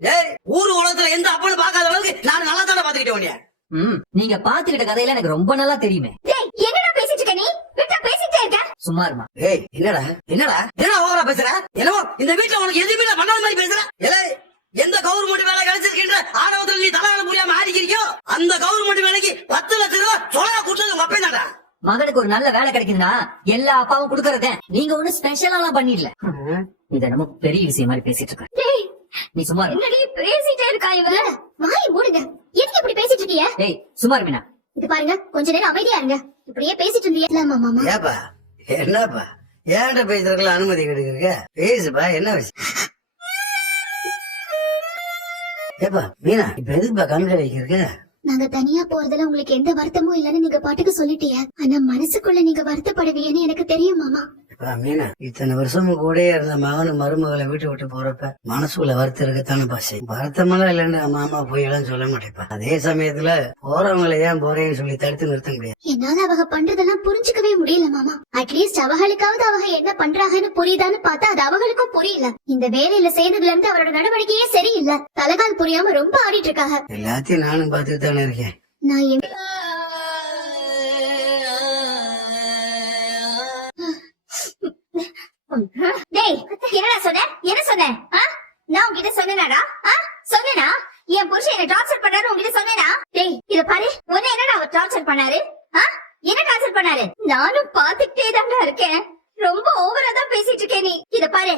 ஏய், ஊரு உலகத்துல எந்த அப்பன்னு பாக்காத அளவுக்கு நான் நல்லா தானே பாத்துக்கிட்டேன். நீங்க பாத்துக்கிட்ட கதையில எனக்கு ரொம்ப நல்லா தெரியுமே. என்னடா பேசிட்டு இருக்க நீ? விட்டா பேசிட்டே இருக்க. சும்மா இருமா. ஏய், என்னடா என்ன ஓவரா பேசுற? என்னவோ இந்த வீட்டுல உனக்கு எதுவுமே பண்ணாத மாதிரி பேசுற. ஏய், எந்த கவர்மெண்ட் வேலை கிடைச்சிருக்கின்ற ஆணவத்துல நீ தலால முடியாம ஆடிக்கிறியோ அந்த கவர்மெண்ட் வேலைக்கு 10 லட்சம் ரூபாய் சொலையா கொடுத்தது உங்க அப்பே தான்டா. மகனுக்கு ஒரு நல்ல வேலை கிடைக்குதுன்னா எல்லா அப்பாவும் குடுக்கறதே. நீங்க ஒண்ணு ஸ்பெஷலா பண்ணிடல. இத நம்ம பெரிய விஷயம் மாதிரி பேசிட்டு இருக்க. நீ சும்மா என்னடி பேசிட்டே இருக்கா இவ? வாய் மூடுங்க. எதுக்கு இப்படி பேசிட்டு இருக்கீங்க? ஏய் சும்மா இருமினா. இது பாருங்க, கொஞ்ச நேரம் அமைதியா இருங்க. இப்படியே பேசிட்டு இருந்தீங்க மாமா. ஏப்பா என்னப்பா ஏன்ட்ட பேசுறதுக்குள்ள அனுமதி கிடைக்கிறீங்க? பேசுப்பா, என்ன விஷயம்? ஏப்பா மீனா, இப்ப எதுக்குப்பா கண்கள் வைக்கிறீங்க? நாங்க தனியா போறதுல உங்களுக்கு எந்த வருத்தமும் இல்லன்னு நீங்க பாட்டுக்கு சொல்லிட்டீங்க. ஆனா மனசுக்குள்ள நீங்க வருத்தப்படுவீங்கன்னு எனக்கு தெரியும் மாமா. மீனா, இத்தனை வருஷமும் கூட இருந்த மகனு மருமகளை வீட்டு விட்டு போறப்ப மனசுக்குள்ள வருத்தம் இருக்கத்தானே பாசை. வருத்தமெல்லாம் இல்லன்னு மாமா போய் எல்லாம் சொல்ல மாட்டேப்பா. அதே சமயத்துல போறவங்களை ஏன் போறேன்னு சொல்லி தடுத்து நிறுத்த முடியாது. என்னால அவங்க பண்றதெல்லாம் புரிஞ்சுக்கவே முடியல மாமா. அட்லீஸ்ட் அவங்களுக்காவது அவங்க என்ன பண்றாங்கன்னு புரியுதான்னு பார்த்தா அது அவங்களுக்கும் புரியல. இந்த வேலையில சேர்ந்ததுல இருந்து அவரோட நடவடிக்கையே சரியில்லை. தலைகால் புரியாம ரொம்ப ஆடிட்டு இருக்காங்க. எல்லாத்தையும் நானும் பார்த்துட்டு தானே இருக்கேன். நான் டேய், என்னடா சொன்ன? என்ன சொன்ன? நான் உன்கிட்ட சொன்னேனாடா? சொன்னேனா? என் புருஷன் என்ன டார்ச்சர் பண்ணாரு உன்கிட்ட சொன்னேனா? டேய், இத பாரு, உன்னை என்னடா அவர் டார்ச்சர் பண்ணாரு? என்ன டார்ச்சர் பண்ணாரு? நானும் பாத்துக்கிட்டே தான்டா இருக்கேன். ரொம்ப ஓவரா தான் பேசிட்டு இருக்கே நீ. இத பாரு,